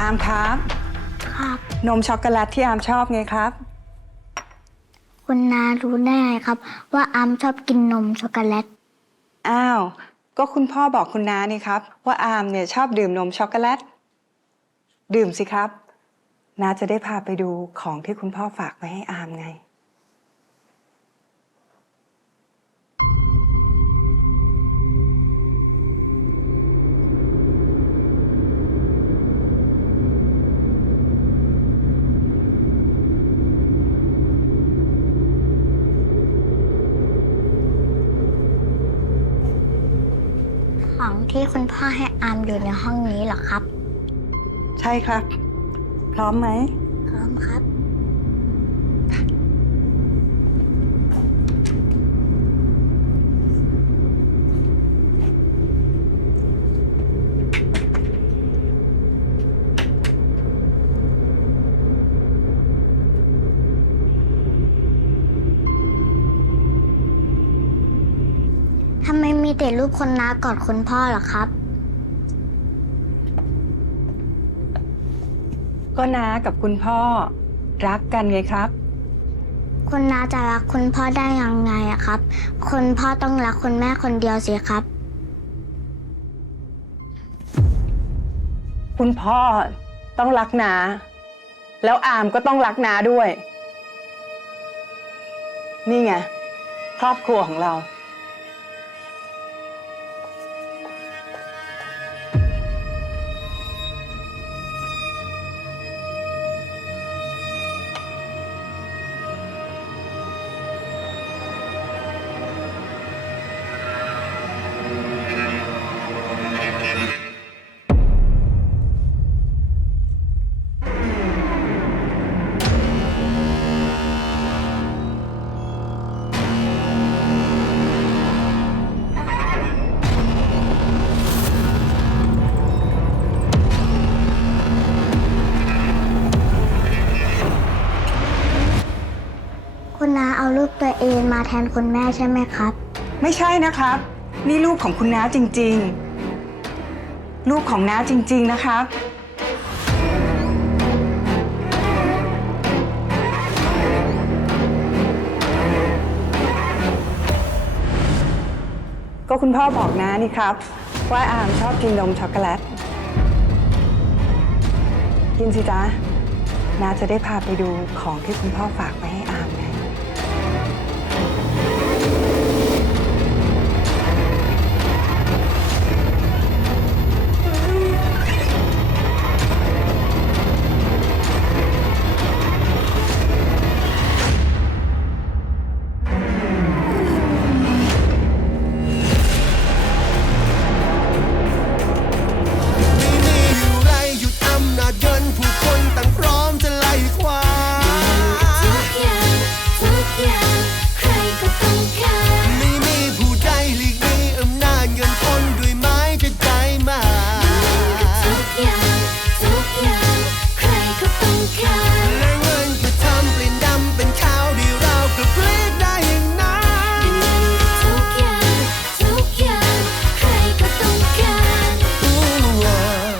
อามครับ ครับ นมช็อกโกแลตที่อามชอบไงครับ คุณนารู้ได้ไงครับ ว่าอามชอบกินนมช็อกโกแลต อ้าว ก็คุณพ่อบอกคุณน้านี่ครับ ว่าอามเนี่ยชอบดื่มนมช็อกโกแลต ดื่มสิครับน้าจะได้พาไปดูของที่คุณพ่อฝากไว้ให้อามไง ที่คุณพ่อให้อามอยู่ในห้องนี้เหรอครับ ใช่ครับ พร้อมไหม พร้อมครับ มมีแต่รูปคนน้ากอดคุณพ่อเหรอครับ ก็น้ากับคุณพ่อ รักกันไงครับ คุณน้าจะรักคุณพ่อได้ยังไงอะครับ คุณพ่อต้องรักคุณแม่คนเดียวสิครับ คุณพ่อต้องรักนา แล้วอามก็ต้องรักนาด้วย นี่ไง ครอบครัวของเรา คุณน้าเอารูปตัวเองมาแทนคุณแม่ใช่ไหมครับ ไม่ใช่นะครับ นี่ลูกของคุณน้าจริงๆลูกของน้าจริง ๆนะครับ ก็คุณพ่อบอกน้านี่ครับ ว่าอามชอบกินนมช็อกโกแลต กินสิจ๊ะน้าจะได้พาไปดูของที่คุณพ่อฝากไว้ให้อาม